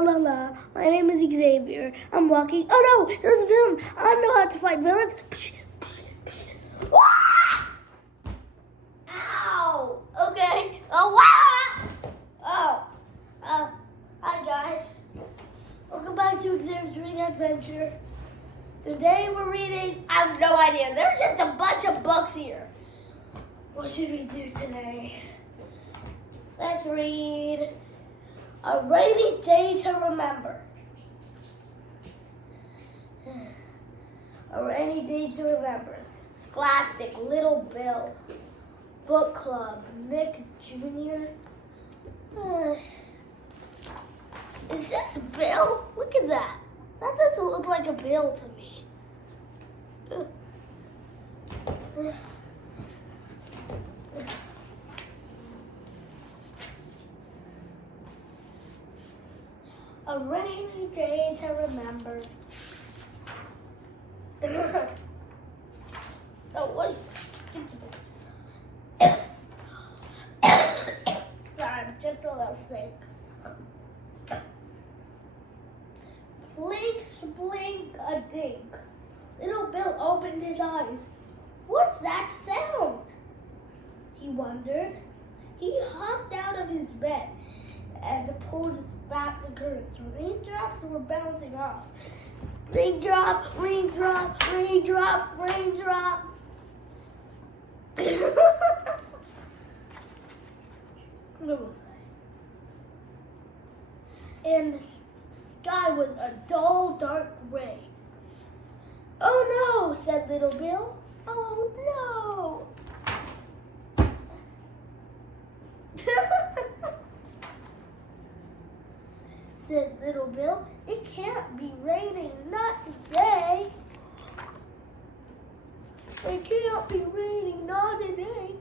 la la la. My name is Xavier. I'm walking. Oh no, there's a villain. I know how to fight villains. Ow! Okay. Oh wow! Oh. Hi guys. Welcome back to Xavier's Reading Adventure. Today we're reading. I have no idea. There's just a bunch of books here. What should we do today? Let's read A Rainy Day to Remember. A Rainy Day to Remember. Scholastic, Little Bill. Book Club, Nick Jr. Is this Bill? Look at that. That doesn't look like a bill to me. A rainy day to remember. Oh, what? Sorry, I'm just a little sick. Blink, splink, a dink. Little Bill opened his eyes. What's that sound? He wondered. He hopped out of his bed and pulled back the curtains. Raindrops were bouncing off. Raindrop, raindrop, raindrop, raindrop. What was I? And the sky was a dull, dark gray. Oh no, said Little Bill. Oh no. Said Little Bill. It can't be raining, not today. It can't be raining, not today.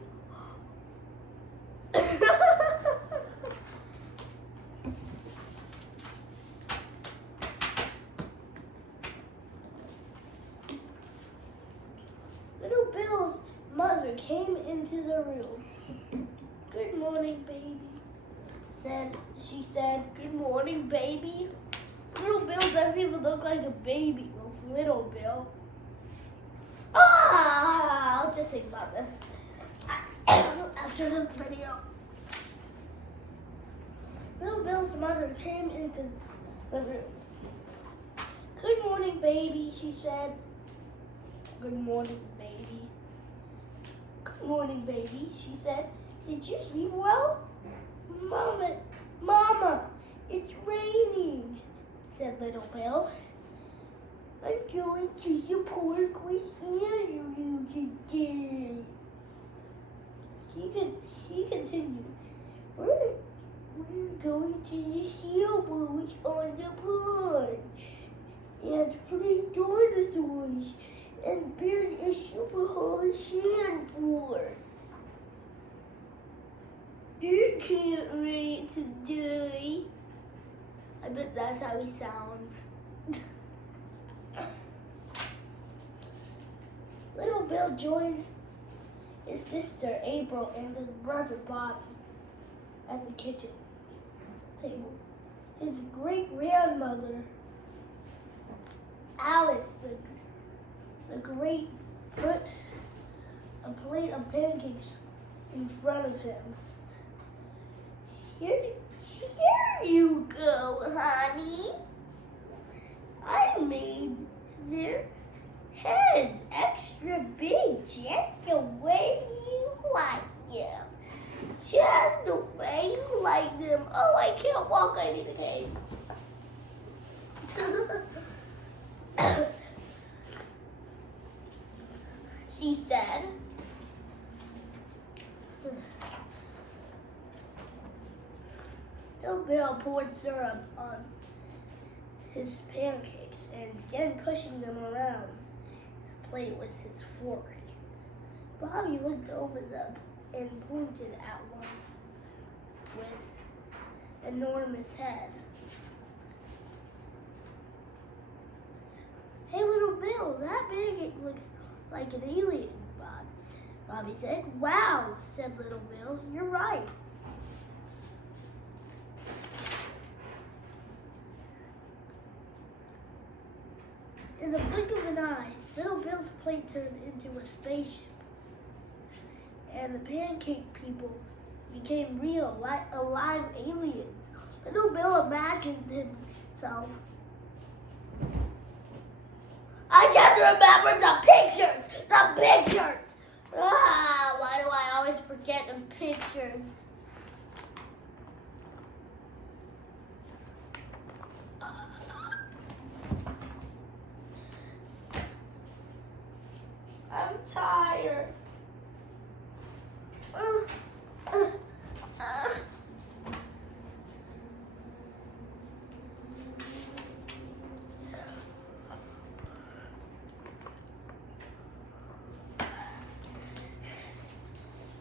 Little Bill's mother came into the room. Good morning, baby. She said, good morning, baby. Little Bill doesn't even look like a baby. It's Little Bill. I'll just think about this after the video. Little Bill's mother came into the room. Good morning, baby, she said. Good morning, baby. Good morning, baby, she said. Did you sleep well? Mama, it's raining, said Little Bill. I'm going to the park with Andrew today. He continued. We're going to the sailboats on the pond and play dinosaurs and build a super high sand fort. You can't wait today. I bet that's how he sounds. Little Bill joined his sister April and his brother Bobby at the kitchen table. His great-grandmother Alice, the great, put a plate of pancakes in front of him. Here you go, honey. I made their heads extra big, just the way you like them. Just the way you like them. Oh, I can't walk, I need a cane. She said. Little Bill poured syrup on his pancakes and began pushing them around his plate with his fork. Bobby looked over them and pointed at one with enormous head. Hey, Little Bill, that pancake looks like an alien, Bobby said. Wow, said Little Bill, you're right. In the blink of an eye, Little Bill's plane turned into a spaceship. And the pancake people became real, alive aliens. Little Bill imagined himself. I just remembered the pictures! The pictures! Why do I always forget the pictures? I'm tired.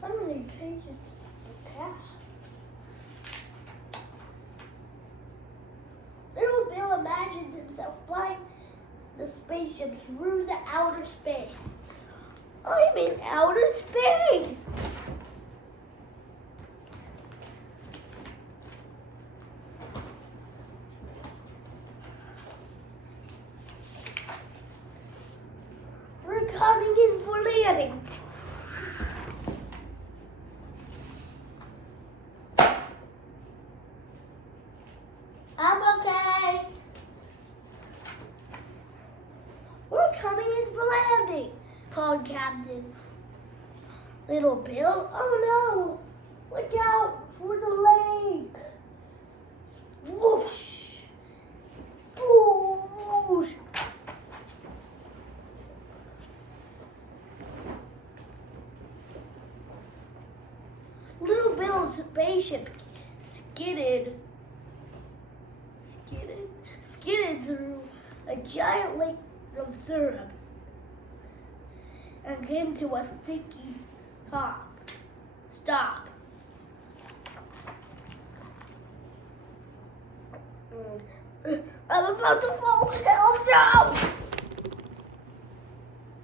How many pages does it have? Little Bill imagined himself flying the spaceship through the outer space. I'm in outer space! We're coming in for landing. I'm okay. We're coming in for landing, called Captain. Little Bill, oh no, look out for the lake. Whoosh, whoosh. Little Bill's spaceship skidded through a giant lake of syrup and came to a sticky stop. I'm about to fall. Help, no!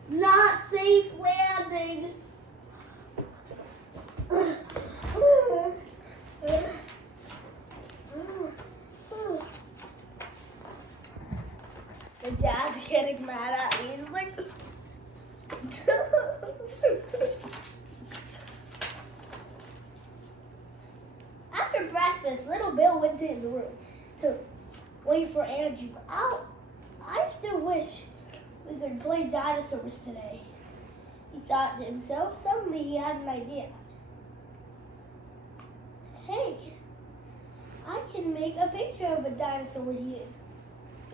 Not safe landing. My dad's getting mad at me. He's like, after breakfast, Little Bill went to his room to wait for Angie. But I still wish we could play dinosaurs today. He thought to himself. Suddenly he had an idea. Hey, I can make a picture of a dinosaur here.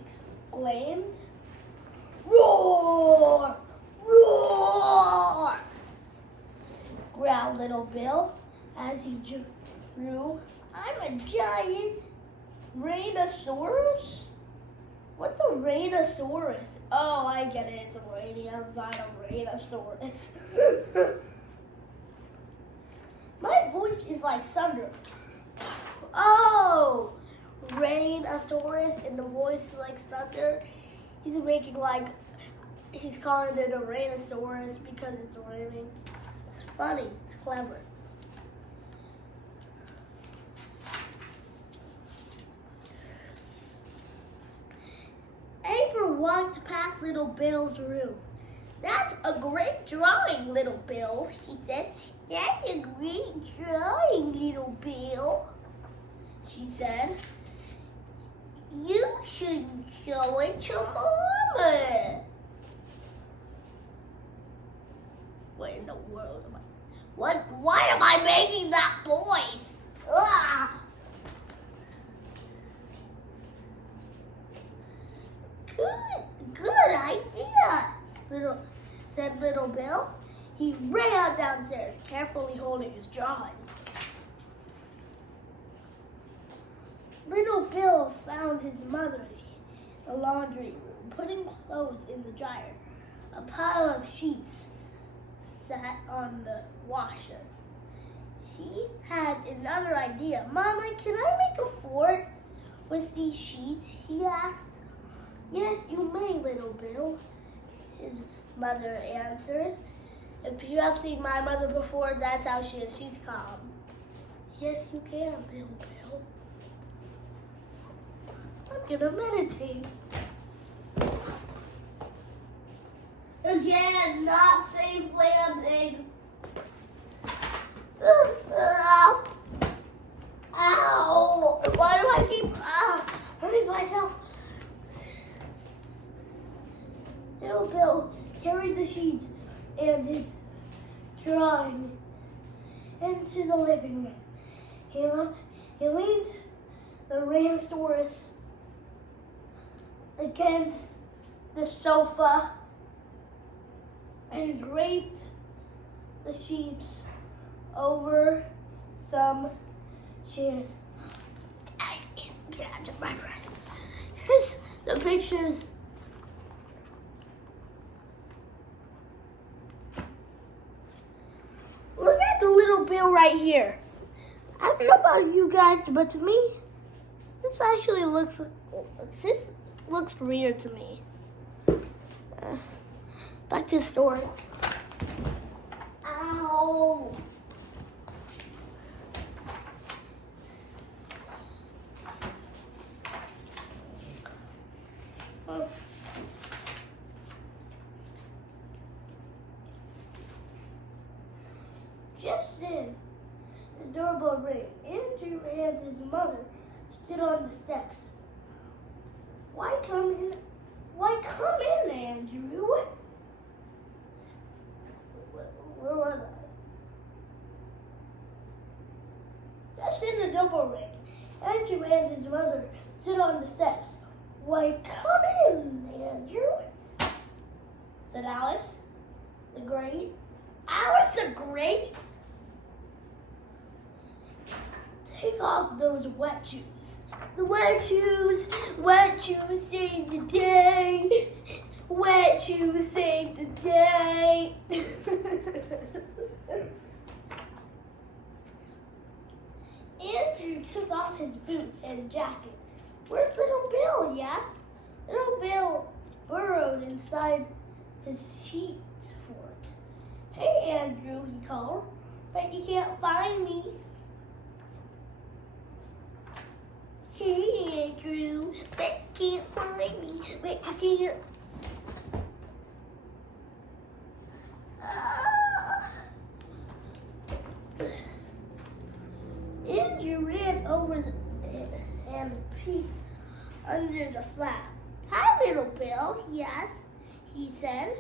Exclaimed. Roar! Roar! Growled Little Bill as he drew. I'm a giant Rainosaurus? What's a Rainosaurus? Oh, I get it. It's a Rainosaurus. My voice is like thunder. Oh! Rainosaurus, and the voice is like thunder. He's calling it a Rainosaurus because it's raining. It's funny, it's clever. April walked past Little Bill's room. That's a great drawing, Little Bill, he said. That's a great drawing, Little Bill, she said. You should show it to Mama. What in the world am I? Why am I making that voice? Ugh. Good idea, said Little Bill. He ran downstairs, carefully holding his drawing. Little Bill found his mother in the laundry room, putting clothes in the dryer. A pile of sheets sat on the washer. He had another idea. Mama, can I make a fort with these sheets? He asked. Yes, you may, Little Bill, his mother answered. If you have seen my mother before, that's how she is. She's calm. Yes, you can, Little Bill. I'm gonna meditate. Again, not safe landing. Ow! Why do I keep hurting myself? Little Bill carried the sheets and his drawing into the living room. He leaned the Tyrannosaurus against the sofa and draped the sheets over some chairs. I can't catch my breath. Here's the pictures. Look at the little Bill right here. I don't know about you guys, but to me, this actually looks weird to me. Back to the story. Ow! Just then, the doorbell rang. Andrew and his mother stood on the steps. Why come in, Andrew? Where was I? Just then, the doorbell rang. Andrew and his mother stood on the steps. Why, come in, Andrew, said Alice the Great. Alice the Great? Take off those wet shoes. The wet shoes save the day. Wet shoes save the day. Andrew took off his boots and jacket. Where's little Bill? He asked. Little Bill burrowed inside his sheet fort. Hey, Andrew, he called. But you can't find me. Hey, Andrew, but you can't find me. Wait, I can't. Andrew ran over and peeked under the flap. Hi, little Bill, he said.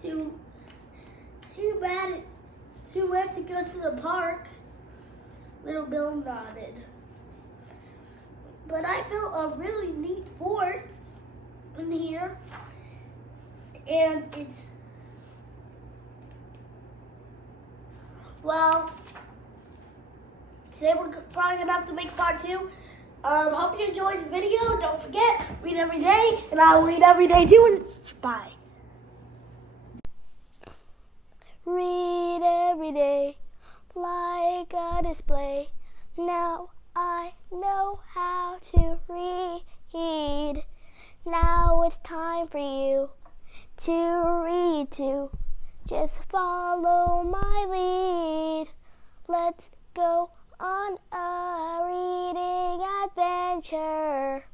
Too bad to go to the park. Little Bill nodded. But I built a really neat fort in here, and it's, well, today we're probably gonna have to make part 2. Hope you enjoyed the video. Don't forget, read every day, and I'll read every day too. And bye. Read every day, like a display. Now I know how to read. Now it's time for you to read too. Just follow my lead. Let's go on a reading adventure.